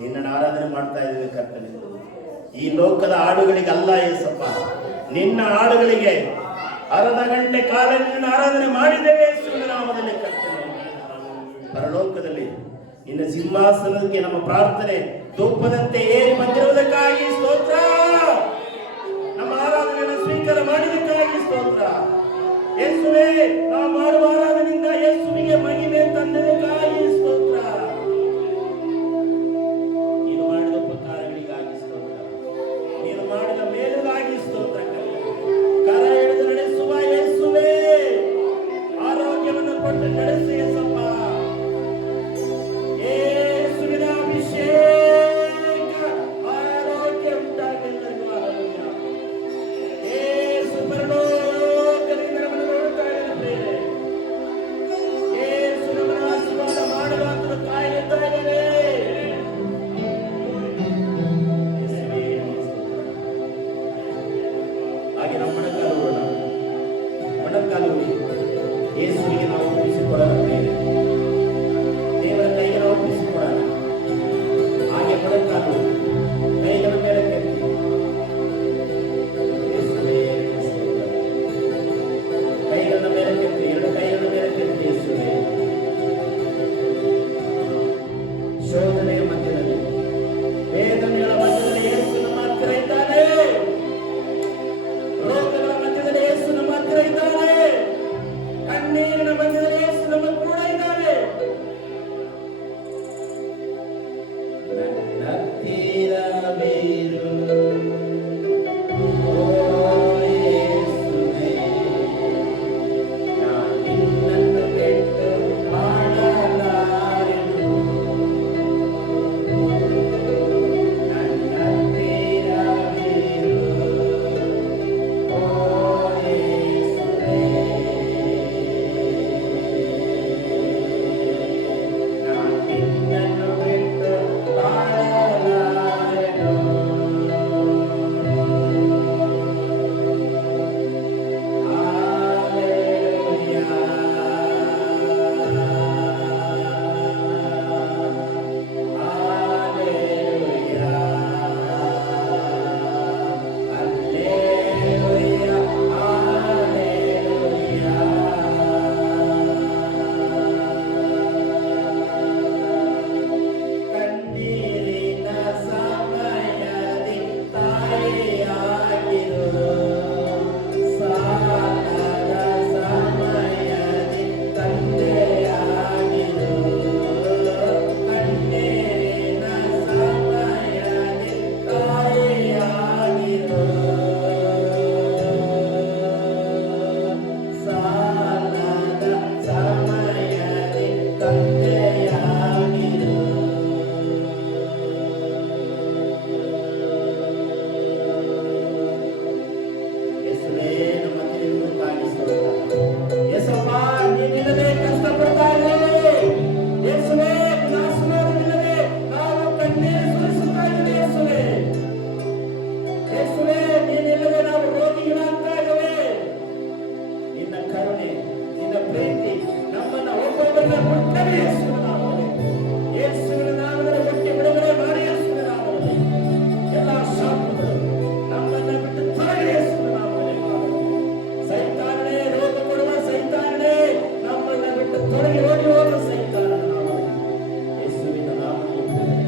ನಿನ್ನನ್ನು ಆರಾಧನೆ ಮಾಡ್ತಾ ಇದ್ದೇವೆ ಕರ್ತನೆ. ಈ ಲೋಕದ ಹಾಡುಗಳಿಗಲ್ಲ ಯೇಸಪ್ಪ, ನಿನ್ನ ಹಾಡುಗಳಿಗೆ ಅರ್ಧ ಗಂಟೆ ಕಾಲ ನಿನ್ನ ಆರಾಧನೆ ಮಾಡಿದ್ದೇವೆ ಯೇಸುವಿನ ನಾಮದಲ್ಲಿ ಕರ್ತನೆ. ಪರಲೋಕದಲ್ಲಿ ನಿನ್ನ ಸಿಂಹಾಸನಕ್ಕೆ ನಮ್ಮ ಪ್ರಾರ್ಥನೆ ಧೂಪದಂತೆ ಏರಿ ಬಂದಿರುವುದಕ್ಕಾಗಿ ಸ್ತೋತ್ರ. ನಮ್ಮ ಆರಾಧನೆಯನ್ನು ಸ್ವೀಕಾರ ಮಾಡಿದಕ್ಕಾಗಿ ಸ್ತೋತ್ರ ಯೇಸುವೇ. ನಾವು ಮಾಡುವ ಆರಾಧನೆಯಿಂದ ಯೇಸುವಿಗೆ ಮಹಿಮೆ ತಂದದಕ್ಕಾಗಿ ಸ್ತೋತ್ರ. ನೀನು ಮಾಡಿದ ಉಪಕಾರಗಳಿಗಾಗಿ ಸ್ತೋತ್ರ, ನೀನು ಮಾಡಿದ ಮೇಲುಗಾಗಿ ಸ್ತೋತ್ರ. ಕರ ಹಿಡಿದು ನಡೆಸುವ ಯೇಸುವೇ, ಆರೋಗ್ಯವನ್ನು ಕೊಟ್ಟು ನಡೆಸಿ ಯೇಸಪ್ಪ. ಯೇಸುವಿನ ಅಭಿಷೇಕ ಆರೋಗ್ಯ ಉಂಟಾಗಲೆಲ್ಲರಿಗೂ ಆರೋಗ್ಯ. ಯೇಸು ಪರಲೋಕದಿಂದ ನಮ್ಮನ್ನು ನೋಡುತ್ತಾ ಇದ್ದಾನೆ. ಯೇಸು ನಮ್ಮನ್ನು ಆಶೀರ್ವಾದ ಮಾಡುವಂತ ಕಾಯುತ್ತಾ ಇದ್ದಾನೆ. ಹಾಗೆ ನಾವು ಮೊಣಕಾಲು ಯೇಸುವಿಗೆ ನಾವು ಒಪ್ಪಿಸಿಕೊಡೋಣ. ದೇವರ ಕೈಗೆ ನಾವು ಒಪ್ಪಿಸಿಕೊಡೋಣ. ಹಾಗೆ ಮೊಣಕಾಲು ಕೈಗಳ ಮೇಲೆ ಕೆತ್ತಿ ಯೇಸುವೇ ಕೈಗಳ ಮೇಲೆ ಕೆತ್ತಿ, ಎರಡು ಕೈಗಳ ಮೇಲೆ ಕೆತ್ತಿ ಯೇಸುವೇ. ಶೋಧನೆಯ ಮಧ್ಯದಲ್ಲಿ, ವೇದನೆಗಳ ಮಧ್ಯದಲ್ಲಿ ಯೇಸು ನಮ್ಮ ಹತ್ತಿರ ಇದ್ದಾನೆ. ರೋಗಗಳ ಮಧ್ಯದಲ್ಲಿ ಯೇಸು ನಮ್ಮ ಹತ್ತಿರ ಇದ್ದಾನೆ. ಕಣ್ಣೀರಿನ ಮಧ್ಯದಲ್ಲಿ ಯೇಸು ನಮ್ಮ ಕೂಡ ಇದ್ದಾನೆ. ನನ್ನ ಹತ್ತಿರವಿರು ಓ ಯೇಸುವೇ, ನಾನು ನಿನ್ನನ್ನು ಬಿಟ್ಟು ಬಾಳಲಾರೆನು. ನನ್ನ ಹತ್ತಿರವಿರು ಓ ಯೇಸುವೇ, ನಾನು ನಿನ್ನನ್ನು ಬಿಟ್ಟು ಬಾಳಲಾರೆನು. Hallelujah, hallelujah, hallelujah, hallelujah. ಕಣ್ಣೀರಿನ ಸಮಯದಿ ತಾಯಿಯಾಗಿರು, ಸಾಲದ ಸಮಯದಿ ತಂದೆಯಾಗಿರು. ಕಣ್ಣೀರಿನ ಸಮಯದಿ ತಾಯಿಯಾಗಿರು, ಸಾಲದ ಸಮಯದಿ ತಂದೆಯಾಗಿರು. ಯೇಸುವೇ, ನಮ್ಮ ತಿರುಗುವುದಕ್ಕಾಗಿ ಸ್ತೋತ್ರ. ಯೇಸಪ್ಪ, ನೀನಿಲ್ಲದೆ ಕಷ್ಟಪಡ್ತಾ ಇದ್ದೇವೆ. ಯೇಸುವೇ, ನಿನ್ನ ಆಶೀರ್ವಾದವಿಲ್ಲದೆ ನಾವು ಕಣ್ಣೀರು ಸುರಿಸುತ್ತಾ ಇದ್ದೇವೆ. ಯೇಸುವೇ, ಯೇಸುವೇ, ನೀನಿಲ್ಲದೆ ನಾವು ರೋಗಿಗಳಾಗ್ತಾ ಇದ್ದೇವೆ. ನಿನ್ನ ಕರುಣೆ, ನಿನ್ನ ಪ್ರೀತಿ ನಮ್ಮನ್ನು ಒಬ್ಬೊಬ್ಬರನ್ನ ಕೊಟ್ಟರೆ ಯೇಸುವಿನ ನಾಮದಲ್ಲಿ, ಯೇಸುವಿನ ನಾಮದಲ್ಲಿ ಕೊಟ್ಟು ಬಿಡುಗಡೆ ಮಾಡಿ. ಯೇಸುವಿನ ನಾಮದಲ್ಲಿ ಎಲ್ಲ ಶಾಪಗಳು ನಮ್ಮನ್ನ ಬಿಟ್ಟು ತೊಲಗಿ. ಯೇಸುವಿನ ನಾಮದಲ್ಲಿ ಸೈತಾನನೇ, ರೋಗ ಕೊಡುವ ಸೈತಾನನೇ, ನಮ್ಮನ್ನ ಬಿಟ್ಟು ತೊಲಗಿ ಓಡಿ ಹೋದ ಸೈತಾನನ ನಾಮದಲ್ಲಿ, ಯೇಸುವಿನ ನಾಮದಲ್ಲಿ,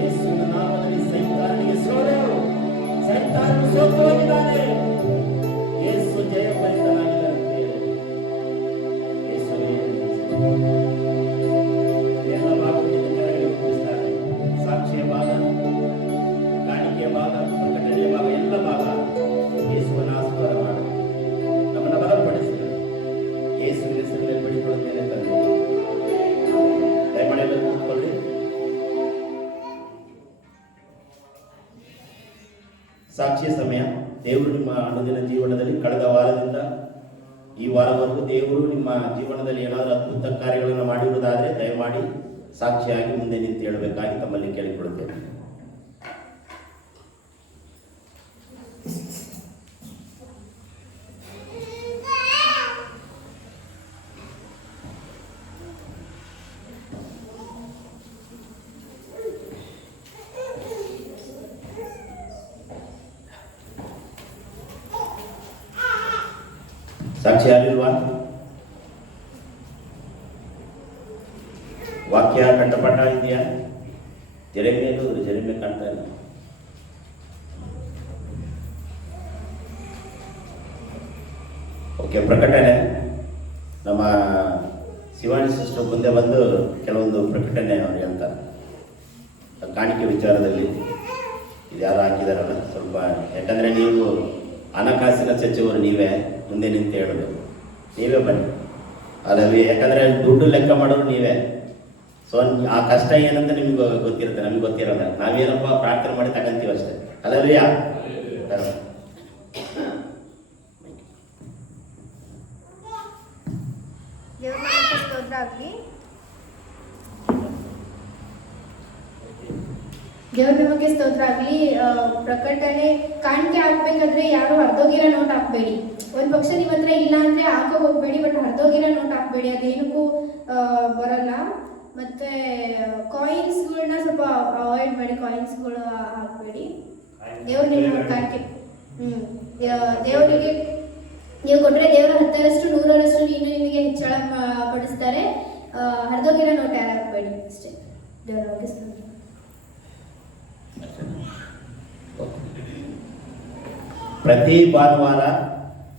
ಯೇಸುವಿನ ನಾಮದಲ್ಲಿ ಸೈತಾನನಿಗೆ ಸೋಲು. ಸೈತಾನನು ಸೋತು ಹೋಗಿದ್ದಾನೆ. ಯೇಸು ಜಯಭರಿತನಾಗಿದ್ದಾನೆ. ಯೇಸುವೇ, ಎಲ್ಲ ಭಾಗದಿಂದ ಕೆಳಗೆ ಒಪ್ಪಿಸ್ತಾರೆ. ಸಾಕ್ಷಿಯ ಭಾಗ, ಕಾಣಿಕೆಯ ಭಾಗ, ಪ್ರಕಟಣೆಯ ಭಾಗ, ಎಲ್ಲ ಭಾಗ ಯೇಸುವನ್ನು ಆಶೀರ್ವಾದ ಮಾಡು. ನಮ್ಮನ್ನು ಬಲಪಡಿಸಿದರು. ಯೇಸುವಿನ ಹೆಸರಿನಲ್ಲಿ ಬಿಡಿಕೊಳ್ಳುತ್ತೇನೆ ತಂದೆ. ದಯಮಾಡಿ ಕೂತ್ಕೊಳ್ಳಿ. ಸಾಕ್ಷಿಯ ಸಮಯ. ದೇವರು ನಿಮ್ಮ ಅನುದಿನ ಜೀವನದಲ್ಲಿ ಕಳೆದ ವಾರದಿಂದ ಈ ವಾರವರೆಗೂ ದೇವರು ನಿಮ್ಮ ಜೀವನದಲ್ಲಿ ಏನಾದರೂ ಅದ್ಭುತ ಕಾರ್ಯಗಳನ್ನು ಮಾಡಿರುವುದಾದರೆ ದಯಮಾಡಿ ಸಾಕ್ಷಿಯಾಗಿ ಮುಂದೆ ನಿಂತು ಹೇಳಬೇಕಾಗಿ ತಮ್ಮಲ್ಲಿ ಕೇಳಿಕೊಳ್ಳುತ್ತೇನೆ. ಸಾಕ್ಷಿ ಯಾರಿಲ್ವಾ? ವಾಕ್ಯ ಕಂಠಪಾಠ ಇದೆಯಾ? ಜೆರೆಮಿಯ ಕಾಣ್ತಾ ಇಲ್ಲ. ಓಕೆ, ಪ್ರಕಟಣೆ. ನಮ್ಮ ಶಿವಾನಿ ಸಿಸ್ಟರ್ ಮುಂದೆ ಬಂದು ಕೆಲವೊಂದು ಪ್ರಕಟಣೆ ಅವ್ರು ಹೇಳ್ತಾರೆ. ಕಾಣಿಕೆ ವಿಚಾರದಲ್ಲಿ ಇದು ಯಾರು ಹಾಕಿದಾರಲ್ಲ ಸ್ವಲ್ಪ, ಯಾಕಂದರೆ ನೀವು ಹಣಕಾಸಿನ ಸಚಿವರು ನೀವೇ ಮುಂದೆ ನಿಂತು ಹೇಳೋದು, ನೀವೇ ಬನ್ನಿ ಅದಲ್ಲಿ. ಯಾಕಂದರೆ ದುಡ್ಡು ಲೆಕ್ಕ ಮಾಡೋರು ನೀವೇ. ಸೊ ಆ ಕಷ್ಟ ಏನಂತ ನಿಮ್ಗೆ ಗೊತ್ತಿರುತ್ತೆ, ನಮಗೆ ಗೊತ್ತಿರೋಲ್ಲ. ನಾವೇನಪ್ಪ ಪ್ರಾರ್ಥನೆ ಮಾಡಿ ತಗೊಂತೀವಿ ಅಷ್ಟೇ. ಅಲ್ಲರಿಯಾ? ದೇವ್ರ ನಮಗೆ ಸ್ತೋತ್ರ ಆಗಲಿ. ಪ್ರಕಟಣೆ ಕಾಣಿಕೆ ಹಾಕ್ಬೇಕಾದ್ರೆ ಯಾರು ಹರಿದೋಗಿರೋ ನೋಟ್ ಹಾಕ್ಬೇಡಿ. ಒಂದು ಪಕ್ಷ ನಿಮ್ಮ ಹತ್ರ ಇಲ್ಲ ಅಂದ್ರೆ ಹಾಕೋ ಹೋಗ್ಬೇಡಿ, ಬಟ್ ಹರಿದೋಗಿರೋ ನೋಟ್ ಹಾಕ್ಬೇಡಿ, ಅದೇನಕ್ಕೂ ಬರಲ್ಲ. ಮತ್ತೆ ಕಾಯಿನ್ಸ್ಗಳನ್ನ ಸ್ವಲ್ಪ ಅವಾಯ್ಡ್ ಮಾಡಿ, ಕಾಯಿನ್ಸ್ಗಳು ಹಾಕ್ಬೇಡಿ. ದೇವ್ರ ನಿಮ್ಮ ಕಾಣಿಕೆ ದೇವರಿಗೆ ನೀವು ಕೊಟ್ಟರೆ ದೇವರ 10ರಷ್ಟು 100ರಷ್ಟು ನೀನು ನಿಮಗೆ ಹೆಚ್ಚಳ ಪಡಿಸ್ತಾರೆ. ಹರಿದೋಗಿರೋ ನೋಟ್ ಯಾರು ಹಾಕ್ಬೇಡಿ ಅಷ್ಟೇ. ದೇವರ ಬಗ್ಗೆ ಸ್ತೋತ್ರ. ಪ್ರತಿ ಭಾನುವಾರ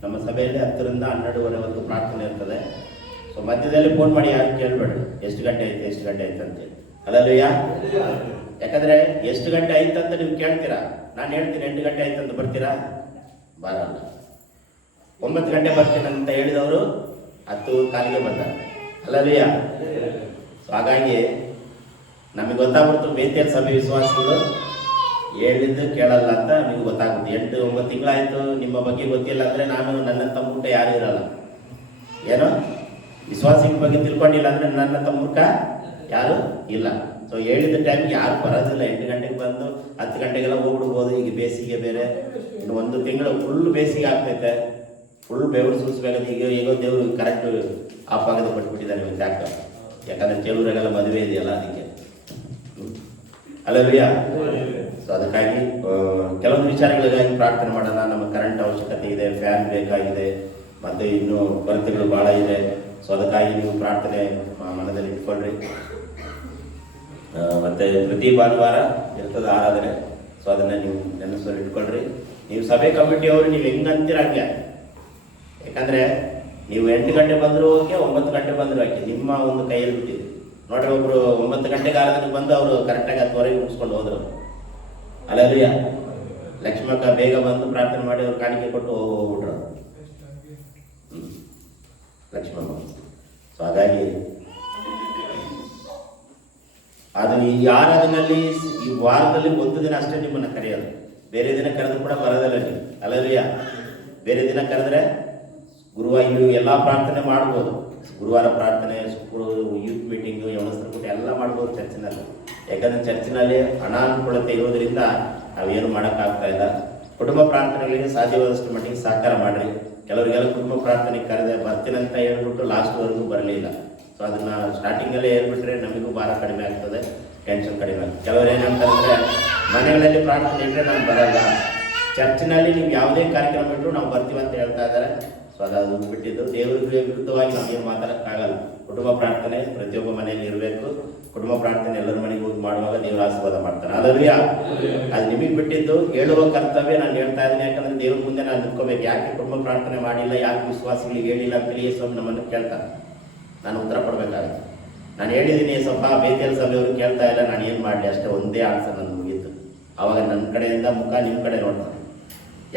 ನಮ್ಮ ಸಭೆಯಲ್ಲಿ 10ರಿಂದ 12:30 ಪ್ರಾರ್ಥನೆ ಇರ್ತದೆ. ಸೊ ಮಧ್ಯದಲ್ಲಿ ಫೋನ್ ಮಾಡಿ ಯಾರು ಕೇಳಬೇಡ್ರಿ, ಎಷ್ಟು ಗಂಟೆ ಐತೆ ಅಂತೇಳಿ. ಅಲ್ಲಲ್ಲಯ್ಯ? ಯಾಕಂದ್ರೆ ಎಷ್ಟು ಗಂಟೆ ಆಯ್ತು ಅಂತ ನೀವು ಕೇಳ್ತೀರಾ, ನಾನು ಹೇಳ್ತೀನಿ 8 ಗಂಟೆ ಆಯ್ತು ಅಂತ ಬರ್ತೀರಾ? ಬರಲ್ಲ. 9 ಗಂಟೆ ಬರ್ತೀನಿ ಅಂತ ಹೇಳಿದವರು 10:15 ಬರ್ತಾರೆ. ಅಲ್ಲಲ್ಲಯ್ಯ? ಸೊ ಹಾಗಾಗಿ ನಮಗೆ ಗೊತ್ತಾಗ್ಬಿಡ್ತು ಬೇತೇಲ್ ಸಭೆ ವಿಶ್ವಾಸಿಗಳು ಹೇಳಿದ್ದು ಕೇಳಲ್ಲ ಅಂತ ನಿಮ್ಗೆ ಗೊತ್ತಾಗುತ್ತೆ. 8-9 ತಿಂಗಳಾಯ್ತು ನಿಮ್ಮ ಬಗ್ಗೆ ಗೊತ್ತಿಲ್ಲ ಅಂದರೆ ನನ್ನಂತ ಮೂರ್ಖ ಯಾರು ಇರಲ್ಲ. ಏನೋ ವಿಶ್ವಾಸಿಗಳ ಬಗ್ಗೆ ತಿಳ್ಕೊಂಡಿಲ್ಲ ಅಂದರೆ ನನ್ನಂತ ಮೂರ್ಖ ಯಾರು ಇಲ್ಲ. ಸೊ ಹೇಳಿದ ಟೈಮ್ಗೆ ಯಾರು ಬರೋದಿಲ್ಲ. 8 ಗಂಟೆಗೆ ಬಂದು 10 ಗಂಟೆಗೆಲ್ಲ ಹೋಗ್ಬಿಡ್ಬೋದು. ಈಗ ಬೇಸಿಗೆ ಬೇರೆ, ಇನ್ನು 1 ತಿಂಗಳು ಫುಲ್ ಬೇಸಿಗೆ ಆಗ್ತೈತೆ, ಫುಲ್ ಬೆವರು ಸೂಸ್ಬೇಕಾದ್ರೆ. ಈಗ ದೇವರು ಕರೆಕ್ಟ್ ಆಫ್ ಆಗೋದು ಕೊಟ್ಬಿಟ್ಟಿದ್ದಾರೆ ಇವತ್ತು. ಯಾಕಂದ್ರೆ ಕೆಲವರಿಗೆಲ್ಲ ಮದುವೆ ಇದೆಯಲ್ಲ, ಅದಕ್ಕೆ ಅಲ್ಲವೇ? ಸೊ ಅದಕ್ಕಾಗಿ ಕೆಲವೊಂದು ವಿಚಾರಗಳಿಗಾಗಿ ಪ್ರಾರ್ಥನೆ ಮಾಡೋಣ. ನಮ್ಮ ಕರೆಂಟ್ ಅವಶ್ಯಕತೆ ಇದೆ, ಫ್ಯಾನ್ ಬೇಕಾಗಿದೆ, ಮತ್ತು ಇನ್ನೂ ಕೊರತೆಗಳು ಭಾಳ ಇದೆ. ಸೊ ಅದಕ್ಕಾಗಿ ನೀವು ಪ್ರಾರ್ಥನೆ ಮನದಲ್ಲಿ ಇಟ್ಕೊಳ್ರಿ. ಮತ್ತು ಪ್ರತಿ ಭಾನುವಾರ ಇರ್ತದೆ ಆರಾಧನೆ. ಸೊ ಅದನ್ನು ನೀವು ನೆನಸಲ್ಲಿ ಇಟ್ಕೊಳ್ರಿ. ನೀವು ಸಭೆ ಕಮಿಟಿಯವರು ನೀವು ಹೆಂಗಂತೀರ ಹಂಗೆ. ಯಾಕಂದರೆ ನೀವು 8 ಗಂಟೆ ಬಂದರೂ ಓಕೆ, 9 ಗಂಟೆ ಬಂದರೂ ಓಕೆ, ನಿಮ್ಮ ಒಂದು ಕೈಯಲ್ಲಿ ಬಿಟ್ಟಿದೆ. ನೋಡ್ರಿ, ಒಬ್ಬರು 9 ಗಂಟೆಗೆ ಆರಾಧನೆಗೆ ಬಂದು ಅವರು ಕರೆಕ್ಟಾಗಿ 10ವರೆಗೆ ಮುಗಿಸ್ಕೊಂಡು ಹೋದರು. ಅಲ್ಲಯ್ಯ? ಲಕ್ಷ್ಮಕ್ಕ ಬೇಗ ಬಂದು ಪ್ರಾರ್ಥನೆ ಮಾಡಿ ಅವ್ರು ಕಾಣಿಕೆ ಕೊಟ್ಟು ಹೋಗ್ಬಿಟ್ರು ಲಕ್ಷ್ಮಮ್ಮ. ಸೊ ಹಾಗಾಗಿ ಅದು ಈ ಆರಾಧನೆಯಲ್ಲಿ ಈ ವಾರದಲ್ಲಿ 1 ದಿನ ಅಷ್ಟೇ ನಿಮ್ಮನ್ನು ಕರೆಯೋದು. ಬೇರೆ ದಿನ ಕರೆದು ಕೂಡ ಬರೋದಿಲ್ಲ ನೀವು. ಅಲ್ಲಯ್ಯ? ಬೇರೆ ದಿನ ಕರೆದ್ರೆ ಗುರುವಾರ ನೀವು ಎಲ್ಲ ಪ್ರಾರ್ಥನೆ ಮಾಡ್ಬೋದು. ಗುರುವಾರ ಪ್ರಾರ್ಥನೆ, ಯೂತ್ ಮೀಟಿಂಗು, ಯವನಸ್ಥರ ಕೂಟ ಎಲ್ಲ ಮಾಡ್ಬೋದು ಚರ್ಚಿನಲ್ಲಿ. ಯಾಕಂದರೆ ಚರ್ಚಿನಲ್ಲಿ ಅನಾನುಕೂಲತೆ ಇರೋದ್ರಿಂದ ನಾವೇನು ಮಾಡೋಕ್ಕಾಗ್ತಾ ಇಲ್ಲ. ಕುಟುಂಬ ಪ್ರಾರ್ಥನೆಗಳಿಗೆ ಸಾಧ್ಯವಾದಷ್ಟು ಮಟ್ಟಿಗೆ ಸಹಕಾರ ಮಾಡಿರಿ. ಕೆಲವರಿಗೆಲ್ಲ ಕುಟುಂಬ ಪ್ರಾರ್ಥನೆಗೆ ಕರೆದೆ ಬರ್ತೀನಂತ ಹೇಳ್ಬಿಟ್ಟು ಲಾಸ್ಟ್ವರೆಗೂ ಬರಲಿಲ್ಲ. ಸೊ ಅದನ್ನು ಸ್ಟಾರ್ಟಿಂಗಲ್ಲೇ ಹೇಳ್ಬಿಟ್ರೆ ನಮಗೂ ಭಾರ ಕಡಿಮೆ ಆಗ್ತದೆ, ಟೆನ್ಷನ್ ಕಡಿಮೆ ಆಗ್ತದೆ. ಕೆಲವರು ಏನಂತಂದರೆ ಮನೆಗಳಲ್ಲಿ ಪ್ರಾರ್ಥನೆ ಇಟ್ಟರೆ ನಾನು ಬರಲ್ಲ, ಚರ್ಚಿನಲ್ಲಿ ನೀವು ಯಾವುದೇ ಕಾರ್ಯಕ್ರಮ ಇಟ್ಟರು ನಾವು ಬರ್ತೀವಿ ಅಂತ ಹೇಳ್ತಾ ಇದ್ದಾರೆ. ಸೊ ಅದು ಬಿಟ್ಟಿದ್ದು ದೇವರಿಗೆ ವಿರುದ್ಧವಾಗಿ ನಾವೇನು ಮಾತಾಡೋಕ್ಕಾಗಲ್ಲ. ಕುಟುಂಬ ಪ್ರಾರ್ಥನೆ ಪ್ರತಿಯೊಬ್ಬ ಮನೆಯಲ್ಲಿ ಇರಬೇಕು. ಕುಟುಂಬ ಪ್ರಾರ್ಥನೆ ಎಲ್ಲರ ಮನೆಗೆ ಹೋಗಿ ಮಾಡುವಾಗ ದೇವರ ಆಶೀರ್ವಾದ ಮಾಡ್ತಾರೆ. ಅಲ್ಲರಿಯಾ? ಅದು ನಿಮಗೆ ಬಿಟ್ಟಿದ್ದು, ಹೇಳುವ ಕರ್ತವ್ಯ ನಾನು ಹೇಳ್ತಾ ಇದ್ದೀನಿ. ಯಾಕಂದರೆ ದೇವ್ರ ಮುಂದೆ ನಾನು ನಿಂತ್ಕೋಬೇಕು. ಯಾಕೆ ಕುಟುಂಬ ಪ್ರಾರ್ಥನೆ ಮಾಡಿಲ್ಲ, ಯಾಕೆ ವಿಶ್ವಾಸಿಗಳಿಗೆ ಹೇಳಿಲ್ಲ ಅಂತೇಳಿ ಯೇಸು ನಮ್ಮನ್ನು ಕೇಳ್ತಾರೆ. ನಾನು ಉತ್ತರ ಕೊಡಬೇಕಾಗುತ್ತೆ. ನಾನು ಹೇಳಿದ್ದೀನಿ ಸ್ವಲ್ಪ ಬೇತೇಲ್ ಸಭೆಯವರು ಕೇಳ್ತಾ ಇಲ್ಲ, ನಾನು ಏನು ಮಾಡಲಿ ಅಷ್ಟೇ, ಒಂದೇ ಆನ್ಸರ್ ನನ್ನ ಮುಗೀತು. ಆವಾಗ ನನ್ನ ಕಡೆಯಿಂದ ಮುಖ ನಿಮ್ಮ ಕಡೆ ನೋಡ್ತಾನೆ,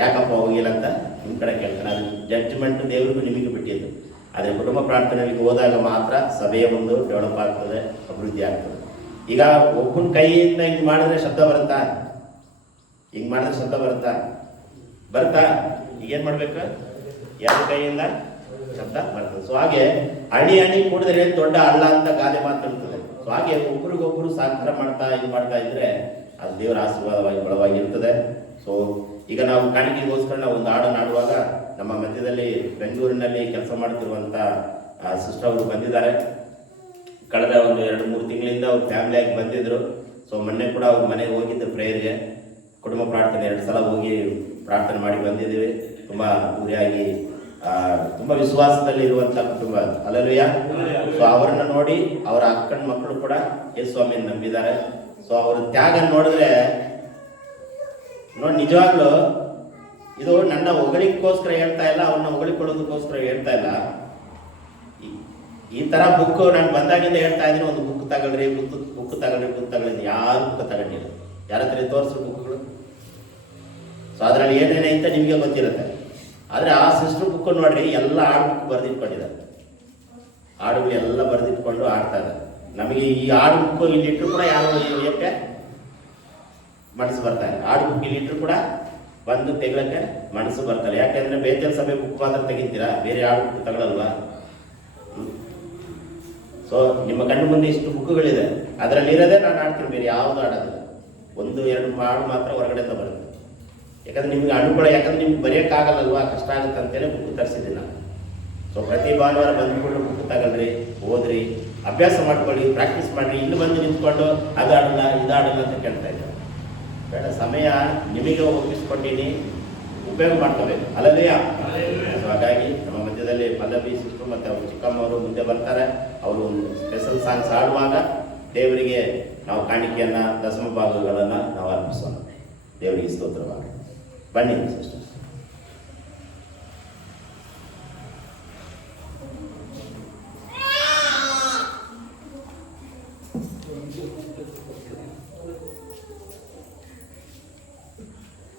ಯಾಕಪ್ಪ ಹೋಗಿಲ್ಲ ಅಂತ ನಿಮ್ಮ ಕಡೆ ಕೇಳ್ತಾನೆ. ಅದು ಜಡ್ಜ್ಮೆಂಟ್ ದೇವರಿಗೂ ನಿಮಗೆ ಬಿಟ್ಟಿದ್ದು. ಆದರೆ ಕುಟುಂಬ ಪ್ರಾರ್ಥನೆಗಳಿಗೆ ಹೋದಾಗ ಮಾತ್ರ ಸಭೆಯ ಒಂದು ಡೆವಲಪ್ ಆಗ್ತದೆ, ಅಭಿವೃದ್ಧಿ ಆಗ್ತದೆ. ಈಗ ಒಬ್ಬನ ಕೈಯಿಂದ ಹಿಂಗೆ ಮಾಡಿದ್ರೆ ಶಬ್ದ ಬರುತ್ತಾ? ಹಿಂಗೆ ಮಾಡಿದ್ರೆ ಶಬ್ದ ಬರುತ್ತಾ? ಈಗೇನು ಮಾಡ್ಬೇಕು? ಎರಡು ಕೈಯಿಂದ ಶಬ್ದ ಬರ್ತದೆ. ಸೊ ಹಾಗೆ ಅಣಿ ಕೂಡಿದ್ರೆ ದೊಡ್ಡ ಹಳ್ಳ ಅಂತ ಗಾದೆ ಮಾತಾಡ್ತದೆ. ಸೊ ಹಾಗೆ ಒಬ್ರಿಗೊಬ್ಬರು ಸಹಕಾರ ಮಾಡ್ತಾ ಇದ್ರೆ ಅದು ದೇವರ ಆಶೀರ್ವಾದವಾಗಿ ಬಲವಾಗಿರ್ತದೆ. ಸೊ ಈಗ ನಾವು ಕಾಣಿಕೆಗೋಸ್ಕರ ನಾವು ಒಂದು ಹಾಡನ್ನು ಆಡುವಾಗ ನಮ್ಮ ಮಧ್ಯದಲ್ಲಿ ಬೆಂಗಳೂರಿನಲ್ಲಿ ಕೆಲಸ ಮಾಡ್ತಿರುವಂಥ ಸಿಸ್ಟರ್ ಅವರು ಬಂದಿದ್ದಾರೆ. ಕಳೆದ ಒಂದು 2-3 ತಿಂಗಳಿಂದ ಅವ್ರ ಫ್ಯಾಮಿಲಿಯಾಗಿ ಬಂದಿದ್ದರು. ಸೊ ಮೊನ್ನೆ ಕೂಡ ಅವ್ರ ಮನೆಗೆ ಹೋಗಿದ್ದು ಪ್ರೇಯರ್ಗೆ, ಕುಟುಂಬ ಪ್ರಾರ್ಥನೆ 2 ಸಲ ಹೋಗಿ ಪ್ರಾರ್ಥನೆ ಮಾಡಿ ಬಂದಿದ್ದೀವಿ. ತುಂಬ ಗುರಿಯಾಗಿ ತುಂಬ ತುಂಬ ವಿಶ್ವಾಸದಲ್ಲಿ ಇರುವಂತ ಕುಟುಂಬ ಅದು. ಅಲ್ಲಲ್ವಯ್ಯ. ಸೊ ಅವರನ್ನ ನೋಡಿ ಅವರ ಅಕ್ಕನ ಮಕ್ಕಳು ಕೂಡ ಯೇಸು ಸ್ವಾಮಿಯನ್ನು ನಂಬಿದ್ದಾರೆ. ಸೊ ಅವರ ತ್ಯಾಗ ನೋಡಿದ್ರೆ ನೋಡಿ, ನಿಜವಾಗ್ಲೂ ಇದು ನನ್ನ ಹೊಗಳಿಗೋಸ್ಕರ ಹೇಳ್ತಾ ಇಲ್ಲ, ಅವ್ರನ್ನ ಹೊಗಳಿಕೊಳ್ಳೋದಕ್ಕೋಸ್ಕರ ಹೇಳ್ತಾ ಇಲ್ಲ. ಈ ತರ ಬುಕ್ ನಾನು ಬಂದಾಗಿಂದ ಹೇಳ್ತಾ ಇದ್ದೀನಿ, ಒಂದು ಬುಕ್ ತಗೊಳ್ರಿ, ಬುಕ್ ತಗೊಳ್ಳಿ. ಯಾರು ಬುಕ್ ತಗೊಂಡಿಲ್ಲ, ಯಾರ ಹತ್ರ ತೋರಿಸ್ರು ಬುಕ್ಗಳು. ಸೊ ಅದ್ರಲ್ಲಿ ಏನೇನೆ ಅಂತ ನಿಮಗೆ ಗೊತ್ತಿರುತ್ತೆ. ಆದ್ರೆ ಆ ಸಿಸ್ಟರ್ ಬುಕ್ ನೋಡ್ರಿ, ಎಲ್ಲ ಹಾಡು ಬುಕ್ ಬರೆದಿಟ್ಕೊಂಡಿದ್ದಾರೆ. ಹಾಡುಗಳು ಎಲ್ಲ ಬರೆದಿಟ್ಕೊಂಡು ಆಡ್ತಾ ಇದ್ದಾರೆ. ನಮಗೆ ಈ ಹಾಡು ಬುಕ್ ಇಲ್ಲಿಟ್ಟರು ಕೂಡ ಯಾರು ಒಯ್ಯಕ್ಕೆ ಮನಸ್ಸು ಬರ್ತಾ ಇಲ್ಲ. ಹಾಡು ಬುಕ್ ಇಲ್ಲಿಟ್ಟರು ಕೂಡ ಬಂದು ತೆಗೊಳಕ್ಕೆ ಮನಸ್ಸು ಬರ್ತಾರೆ. ಯಾಕೆಂದ್ರೆ ಬೇತಲ್ ಸಭೆ ಬುಕ್ ಮಾತ್ರ ತೆಗಿತೀರಾ, ಬೇರೆ ಹಾಡು ಬುಕ್ ತಗೊಳಲ್ವಾ? ಸೊ ನಿಮ್ಮ ಕಣ್ಣು ಮುಂದೆ ಇಷ್ಟು ಬುಕ್ಗಳಿದೆ, ಅದರಲ್ಲಿ ಇರೋದೇ ನಾನು ಆಡ್ತೀನಿ, ಬೇರೆ ಯಾವುದು ಆಡೋದಿಲ್ಲ. 1-2 ಹಾಡು ಮಾತ್ರ ಹೊರಗಡೆಯಿಂದ ಬರುತ್ತೆ. ಯಾಕಂದ್ರೆ ನಿಮ್ಗೆ ಅನುಕೂಲ, ಯಾಕಂದ್ರೆ ನಿಮ್ಗೆ ಬರೆಯೋಕ್ಕಾಗಲ್ಲಲ್ವಾ, ಕಷ್ಟ ಆಗುತ್ತೆ ಅಂತೇಳಿ ಬುಕ್ ತರಿಸಿದ್ದೀನಿ ನಾನು. ಸೊ ಪ್ರತಿ ಭಾನುವಾರ ಬಂದ್ಕೊಂಡು ಬುಕ್ ತಗೊಳ್ರಿ, ಓದ್ರಿ, ಅಭ್ಯಾಸ ಮಾಡ್ಕೊಳ್ಳಿ, ಪ್ರಾಕ್ಟೀಸ್ ಮಾಡಿರಿ. ಇಲ್ಲಿ ಬಂದು ನಿಂತ್ಕೊಂಡು ಅದು ಆಡಲ್ಲ ಇದು ಆಡಲ್ಲ ಅಂತ ಕೇಳ್ತಾ ಇದ್ದಾರೆ. ಬೇಡ, ಸಮಯ ನಿಮಗೆ ಒಪ್ಪಿಸ್ಕೊಂಡಿನಿ, ಉಪಯೋಗ ಮಾಡ್ಕೋಬೇಕು. ಅಲ್ಲದೆಯಾ? ಸೊ ಹಾಗಾಗಿ ನಮ್ಮ ಮಧ್ಯದಲ್ಲಿ ಪಲ್ಲವಿ ಸಿಸ್ಟರ್ ಮತ್ತು ಅವರು ಚಿಕ್ಕಮ್ಮವರು ಮುಂದೆ ಬರ್ತಾರೆ. ಅವರು ಒಂದು ಸ್ಪೆಷಲ್ ಸಾಂಗ್ಸ್ ಆಡುವಾಗ ದೇವರಿಗೆ ನಾವು ಕಾಣಿಕೆಯನ್ನು, ದಶಮ ಭಾಗಗಳನ್ನು ನಾವು ಅರ್ಪಿಸೋಣ. ದೇವರಿಗೆ ಸ್ತೋತ್ರವಾಗಿ. ಬನ್ನಿ ಸಿಸ್ಟರ್.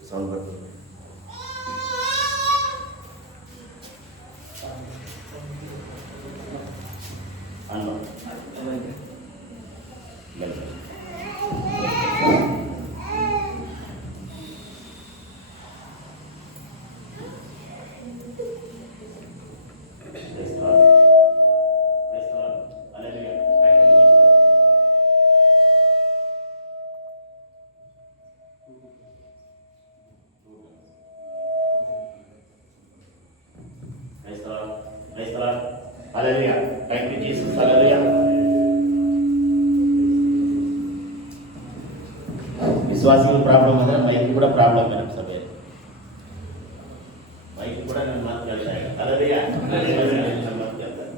ಸೌಂಡ್ ಬರ್ತದೆ. Hallelujah. Thank you, Jesus. Hallelujah. ವಿಶ್ವಾಸಿಗಳ ಪ್ರಾಬ್ಲಮ್ ಅಂದ್ರೆ ಮೈಕ್ ಕೂಡ ಪ್ರಾಬ್ಲಮ್ ನಮ್ಮ ಸಭೆ. ಮೈಕ್ ಕೂಡ ನನ್ನ ಮಾತು ಕೇಳ್ತಾ ಇಲ್ಲ. Hallelujah. ನನ್ನ ಮಾತು ಕೇಳ್ತಾ ಇಲ್ಲ.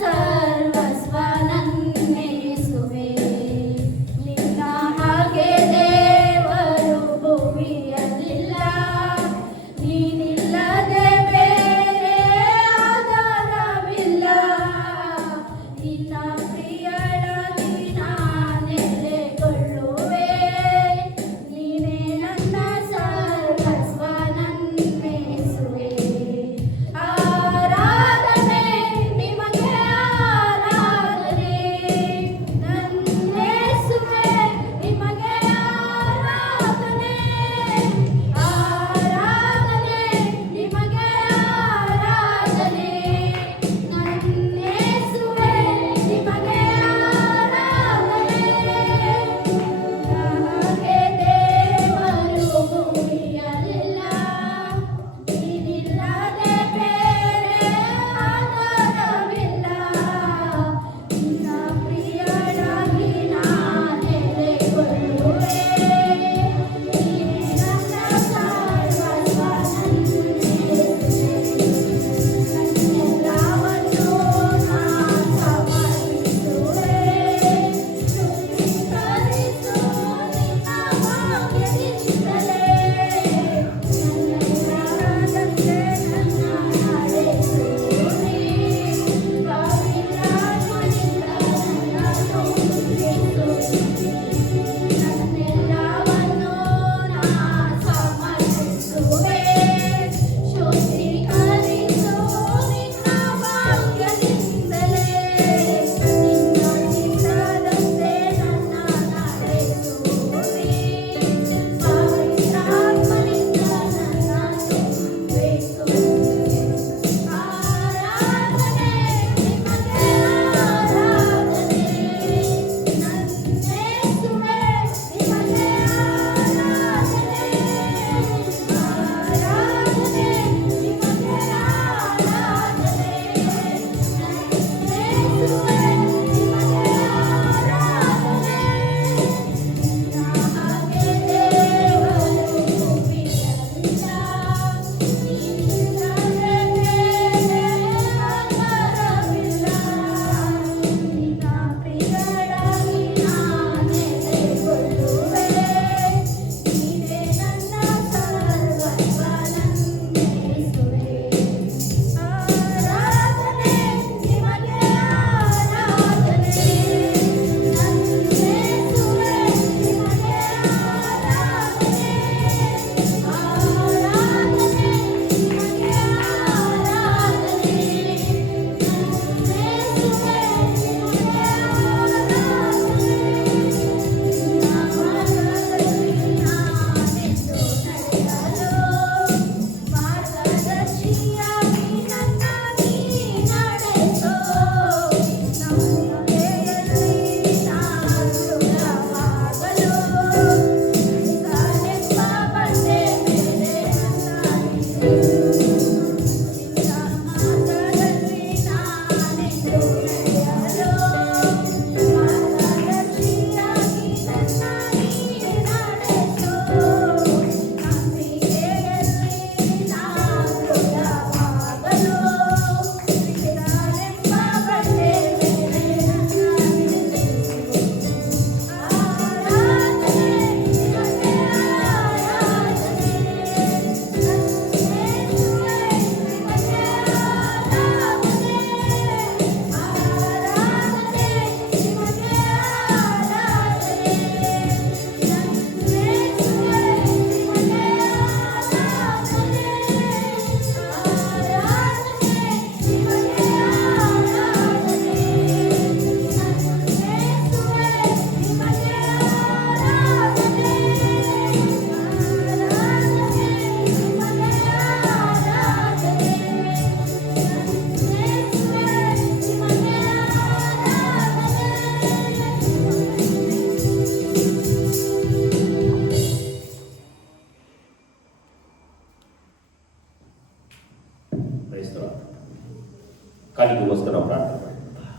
ಸರ್ವಸ್ವ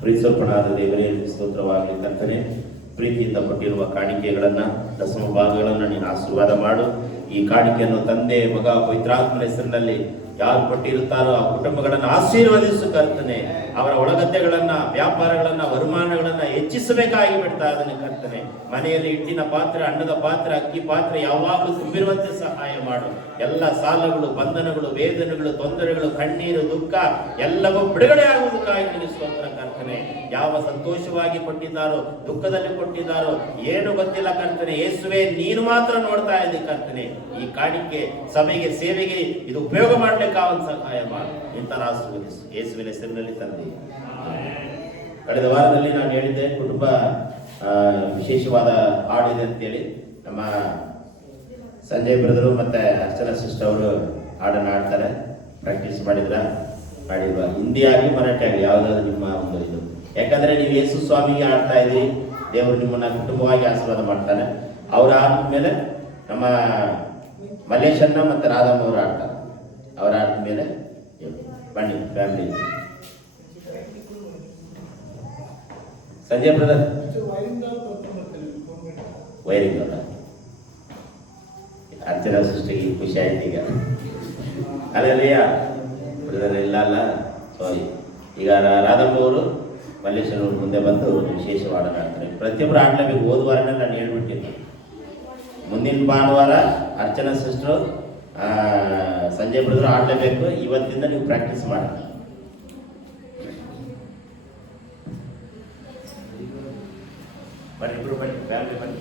ಪ್ರೀತಿಸಲ್ಪನಾದ ದೇವರೇ ಸ್ತೋತ್ರವಾಗಲಿ ಕರ್ತನೆ. ಪ್ರೀತಿಯಿಂದ ಕೊಟ್ಟಿರುವ ಕಾಣಿಕೆಗಳನ್ನ, ದಶಮ ಭಾಗಗಳನ್ನು ನೀನು ಆಶೀರ್ವಾದ ಮಾಡು. ಈ ಕಾಣಿಕೆಯನ್ನು ತಂದೆ, ಮಗ, ಪವಿತ್ರಾತ್ಮನ ಹೆಸರಿನಲ್ಲಿ ಯಾರು ಕೊಟ್ಟಿರುತ್ತಾರೋ ಆ ಕುಟುಂಬಗಳನ್ನು ಆಶೀರ್ವದಿಸು ಕರ್ತನೆ. ಅವರ ಒಳಗದ್ದೆಗಳನ್ನ, ವ್ಯಾಪಾರಗಳನ್ನ, ವರುಮಾನಗಳನ್ನ ಹೆಚ್ಚಿಸಬೇಕಾಗಿ ಬಿಡ್ತಾ ಅದನ್ನು ಕರ್ತನೆ. ಮನೆಯಲ್ಲಿ ಹಿಟ್ಟಿನ ಪಾತ್ರೆ, ಅನ್ನದ ಪಾತ್ರೆ, ಅಕ್ಕಿ ಪಾತ್ರೆ ಯಾವಾಗಲೂ ತುಂಬಿರುವಂತೆ ಸಹಾಯ ಮಾಡು. ಎಲ್ಲ ಸಾಲಗಳು, ಬಂಧನಗಳು, ವೇದನೆಗಳು, ತೊಂದರೆಗಳು, ಕಣ್ಣೀರು, ದುಃಖ ಎಲ್ಲವೂ ಬಿಡುಗಡೆ ಆಗುವುದಕ್ಕಾಗಿ ನಿನಗೆ ಸ್ತೋತ್ರ ಕರ್ತನೆ. ಯಾವ ಸಂತೋಷವಾಗಿ ಕೊಟ್ಟಿದ್ದಾರೋ, ದುಃಖದಲ್ಲಿ ಕೊಟ್ಟಿದ್ದಾರೋ ಏನು ಗೊತ್ತಿಲ್ಲ ಕರ್ತನೆ. ಯೇಸುವೆ ನೀನು ಮಾತ್ರ ನೋಡ್ತಾ ಇದ್ದೆ ಕರ್ತನೆ. ಈ ಕಾಣಿಕೆ ಸಭೆಗೆ, ಸೇವೆಗೆ ಇದು ಉಪಯೋಗ ಮಾಡಬೇಕಾದ ಸಹಾಯ ಮಾಡು. ಇಂತರ ಆಶೀರ್ವದಿಸು ಯೇಸುವಿನ ಹೆಸರಿನಲ್ಲಿ ತಂದೆ. ಕಳೆದ ವಾರದಲ್ಲಿ ನಾನು ಹೇಳಿದ್ದೆ ಕುಟುಂಬ ವಿಶೇಷವಾದ ಹಾಡಿದೆ ಅಂತೇಳಿ. ನಮ್ಮ ಸಂಜಯ್ ಬ್ರದರು ಮತ್ತೆ ಅರ್ಚನಾ ಸಿಸ್ಟರ್ ಅವರು ಹಾಡನ್ನು ಹಾಡ್ತಾರೆ. ಪ್ರಾಕ್ಟೀಸ್ ಮಾಡಿಲ್ವಾ? ಹಿಂದಿ ಆಗಲಿ ಮರಾಠಿ ಆಗಲಿ ಯಾವುದಾದ್ರು ನಿಮ್ಮ ಒಂದು ಇದು. ಯಾಕಂದ್ರೆ ನೀವು ಯೇಸು ಸ್ವಾಮಿಗೆ ಆಡ್ತಾ ಇದ್ದೀರಿ, ದೇವರು ನಿಮ್ಮನ್ನ ಕುಟುಂಬವಾಗಿ ಆಶೀರ್ವಾದ ಮಾಡ್ತಾನೆ. ಅವ್ರು ಆದ್ಮೇಲೆ ನಮ್ಮ ಮಲ್ಲೇಶನ್ನ ಮತ್ತೆ ರಾಧಮ್ಮ ಅವರು ಆಡ್ತಾರೆ. ಅವ್ರು ಆದ್ಮೇಲೆ ಬನ್ನಿ ಫ್ಯಾಮಿಲಿ. ಸಂಜಯ್ ಬ್ರದರ್ ವೈರಿಂಗ್ ಅಲ್ಲ, ಅರ್ಚನಾ ಸೃಷ್ಟಿಗೆ ಖುಷಿ ಆಯ್ತು ಈಗ. ಅಲ್ಲಯ್ಯ ಬ್ರದರ್ ಇಲ್ಲ ಅಲ್ಲ, ಸಾರಿ. ಈಗ ರಾಧಮ್ಮ ಅವರು ಮಲ್ಲೇಶ್ವರ ಮುಂದೆ ಬಂದು ವಿಶೇಷವಾದ ಆಡ್ತಾರೆ. ಪ್ರತಿಯೊಬ್ಬರು ಆಡ್ಲೇಬೇಕು. ಹೋದ ವಾರನೇ ನಾನು ಹೇಳ್ಬಿಟ್ಟಿದ್ದೆ, ಮುಂದಿನ ಭಾನುವಾರ ಅರ್ಚನಾ ಸಿಸ್ಟರು, ಸಂಜಯ್ ಬ್ರದರ್ ಆಡಲೇಬೇಕು. ಇವತ್ತಿಂದ ನೀವು ಪ್ರಾಕ್ಟೀಸ್ ಮಾಡಿ. ಬನ್ನಿ ಇಬ್ರು ಬನ್ನಿ, ಫ್ಯಾಮಿಲಿ ಬನ್ನಿ.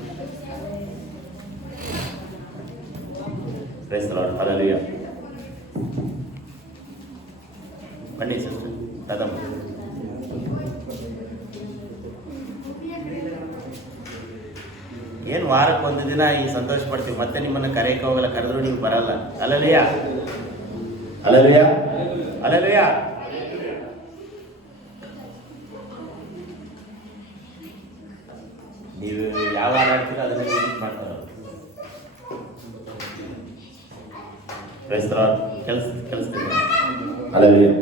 Praise the lord, hallelujah. ಬನ್ನಿ ಸಿಸ್ಟರ್ ರಾಧಮ್ಮ. ಏನು ವಾರಕ್ಕೆ ಒಂದು ದಿನ ಈಗ ಸಂತೋಷ ಪಡ್ತೀವಿ, ಮತ್ತೆ ನಿಮ್ಮನ್ನು ಕರೆಯಕ್ಕೆ ಹೋಗಲ್ಲ. ಕರೆದ್ರು ನೀವು ಬರಲ್ಲ. Hallelujah, hallelujah, hallelujah. ನೀವು ಯಾವ ವಾರ ಆಡ್ತೀರೋ ಅದನ್ನ ವಿಸಿಟ್ ಮಾಡ್ತಾರೆ. Praise the Lord. ಕೆಲಸ್ತಿದೆ. ಹಲ್ಲೆಲೂಯಾ.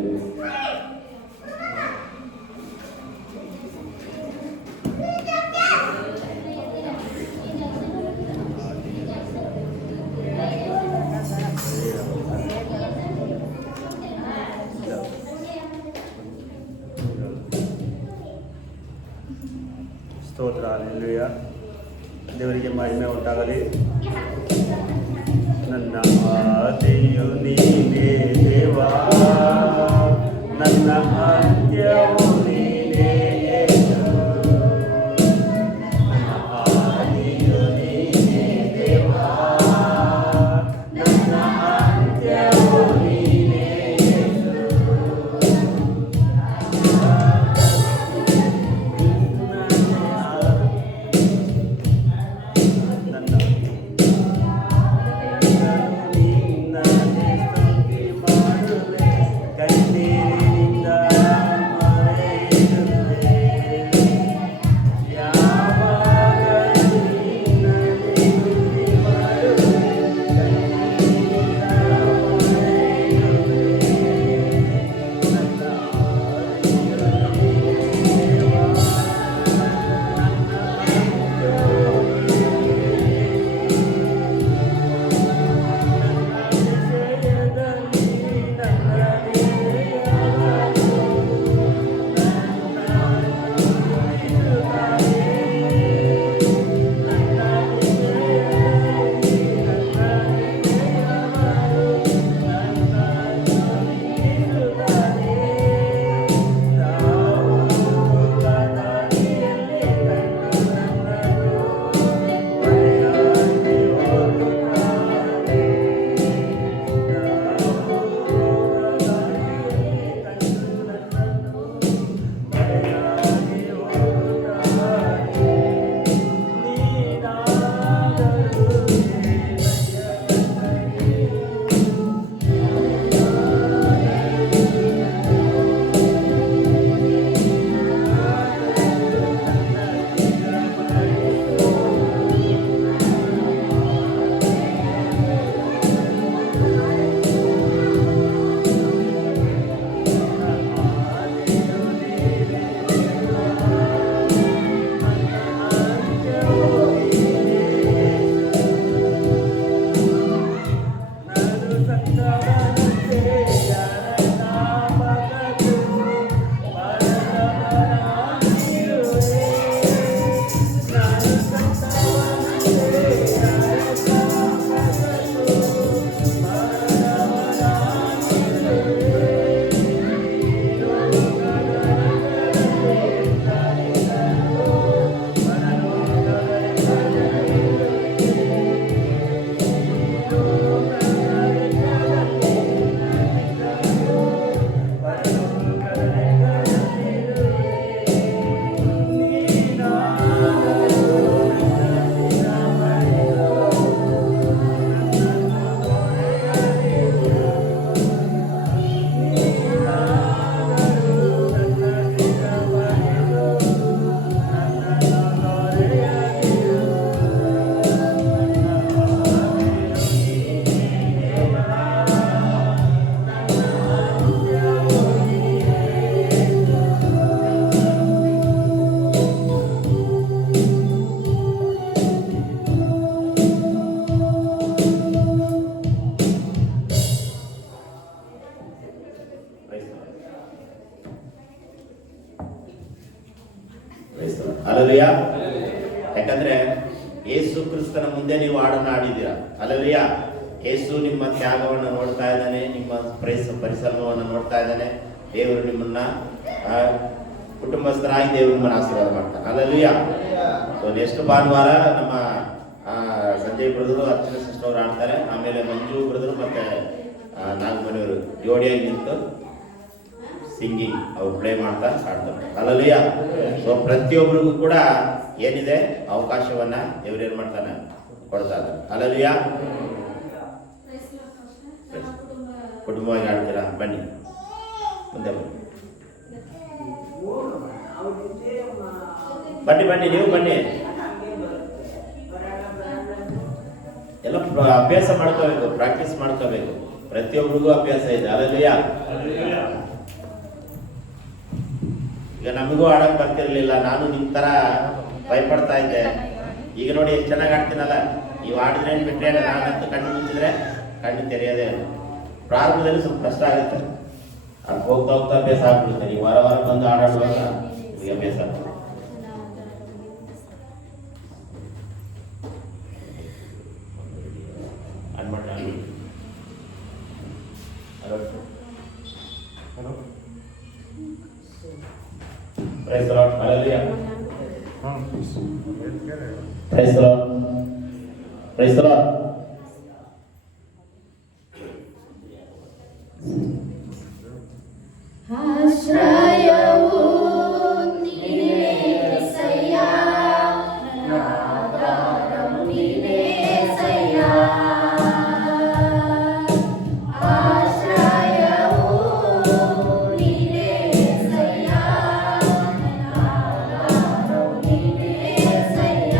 ಸ್ತೋತ್ರ, ಹಲ್ಲೆಲೂಯಾ. ದೇವರಿಗೆ ಮಹಿಮೆ ಉಂಟಾಗಲಿ. ನನ್ನ ಆದಿಯು ನೀನೇ ದೇವಾ, ನನ್ನ ಅಂತ್ಯವು ನೀನೇ ಯೇಸು. ನನ್ನ ಆದಿಯು ನೀನೇ ದೇವಾ, ನನ್ನ ಅಂತ್ಯವು ನೀನೇ ಯೇಸು. ಕಣ್ಣೀರಿನಿಂದ ಅಲ್ಲಲ್ಯ. ಯಾಕಂದ್ರೆ ಯೇಸು ಕ್ರಿಸ್ತನ ಮುಂದೆ ನೀವು ಹಾಡನ್ನು ಆಡಿದ್ದೀರಾ. ಅಲ್ಲಲ್ಯ. ಯೇಸು ನಿಮ್ಮ ತ್ಯಾಗವನ್ನು ನೋಡ್ತಾ ಇದ್ದಾನೆ, ನಿಮ್ಮ ಪರಿಶ್ರಮವನ್ನು ನೋಡ್ತಾ ಇದ್ದಾನೆ. ದೇವರು ನಿಮ್ಮನ್ನ ಕುಟುಂಬಸ್ಥರಾಗಿ ದೇವರು ನಿಮ್ಮನ್ನು ಆಶೀರ್ವಾದ ಮಾಡ್ತಾನೆ. ಅಲ್ಲಲ್ಯ. ಸೊ ನೆಕ್ಸ್ಟ್ ಭಾನುವಾರ ನಮ್ಮ ಸಂಜಯ್ ಬ್ರದರು, ಅರ್ಚನಾ ಸಿಸ್ಟರ್ ಅವರು ಆಡ್ತಾರೆ. ಆಮೇಲೆ ಮಂಜು ಬ್ರದರು ಮತ್ತೆ ನಾಗಮನೆಯವರು ಜೋಡಿಯಾಗಿ ನಿಂತು ಸಿಂಗಿಂಗ್ ಅವ್ರು ಪ್ಲೇ ಮಾಡ್ತಾ ಆಡ್ತಾರೆ. ಅಲ್ಲಲ್ಯ. ಸೊ ಪ್ರತಿಯೊಬ್ಬರಿಗೂ ಕೂಡ ಏನಿದೆ ಅವಕಾಶವನ್ನ ಇವ್ರೇನ್ ಮಾಡ್ತಾನೆ ಕೊಡ್ತಾರೆ. ಅಲ್ಲಲ್ಯ. ಕುಟುಂಬವಾಗಿ ಆಡ್ತೀರಾ? ಬನ್ನಿ ಮುಂದೆ ಬನ್ನಿ ಬನ್ನಿ ನೀವು ಬನ್ನಿ. ಎಲ್ಲ ಅಭ್ಯಾಸ ಮಾಡ್ಕೋಬೇಕು, ಪ್ರಾಕ್ಟೀಸ್ ಮಾಡ್ಕೋಬೇಕು. ಪ್ರತಿಯೊಬ್ಬರಿಗೂ ಅಭ್ಯಾಸ ಇದೆ. ಅಲ್ಲಲ್ಯ. ಈಗ ನಮಗೂ ಆಡಕ್ ಬರ್ತಿರ್ಲಿಲ್ಲ, ನಾನು ನಿಮ್ ತರ ಭಯಪಡ್ತಾ ಇದ್ದೆ. ಈಗ ನೋಡಿ ಎಷ್ಟು ಚೆನ್ನಾಗಿ ಆಡ್ತೀನಲ್ಲ. ನೀವು ಆಡಿದ್ರೆ ಬಿಟ್ರೆ ನಾನಂತೂ ಕಣ್ಣು ಮುಚ್ಚಿದ್ರೆ ಕಣ್ಣು ತೆರೆಯೋದೇ. ಪ್ರಾರಂಭದಲ್ಲಿ ಸ್ವಲ್ಪ ಕಷ್ಟ ಆಗುತ್ತೆ, ಅದು ಹೋಗ್ತಾ ಹೋಗ್ತಾ ಅಭ್ಯಾಸ ಆಗ್ಬಿಡುತ್ತೆ. ನೀವು ವಾರ ವಾರ ಬಂದು ಆಡಾಡುವಾಗ ಈಗ ಅಭ್ಯಾಸ ಆಗ್ತದೆ. Praise the Lord. Hallelujah. Praise the Lord. Praise the Lord. ಆಶ್ರಯವು ನೀನೇಸಯ್ಯ, ಆಧಾರವು ನೀನೇಸಯ್ಯ. ಆಶ್ರಯವು ನೀನೇಸಯ್ಯ, ಆಧಾರವು ನೀನೇಸಯ್ಯ.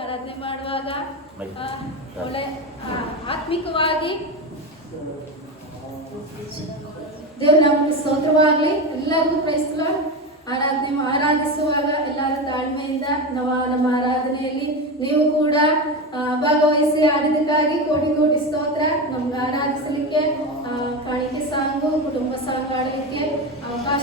ಆರಾಧನೆ ಮಾಡುವಾಗ ಒಳ್ಳೆ ಆತ್ಮಿಕವಾಗಿ ದೇವ್ರ ನಾಮಕ್ಕೆ ಸ್ತೋತ್ರವಾಗಲಿ. ಎಲ್ಲರಿಗೂ ಕ್ರೈಸ್ತಲ ಆರಾಧಿಸುವಾಗ ಎಲ್ಲರೂ ತಾಳ್ಮೆಯಿಂದ ನಮ್ಮ ಆರಾಧನೆಯಲ್ಲಿ ನೀವು ಕೂಡ ಭಾಗವಹಿಸಿ ಆಡಿದಕ್ಕಾಗಿ ಕೋಟಿ ಕೋಟಿ ಸ್ತೋತ್ರ. ನಮ್ಗೆ ಆರಾಧಿಸಲಿಕ್ಕೆ ಕಾಣಿಕೆ ಸಾಂಗು ಕುಟುಂಬ ಸಾಂಗ್ ಆಡಲಿಕ್ಕೆ ಅವಕಾಶ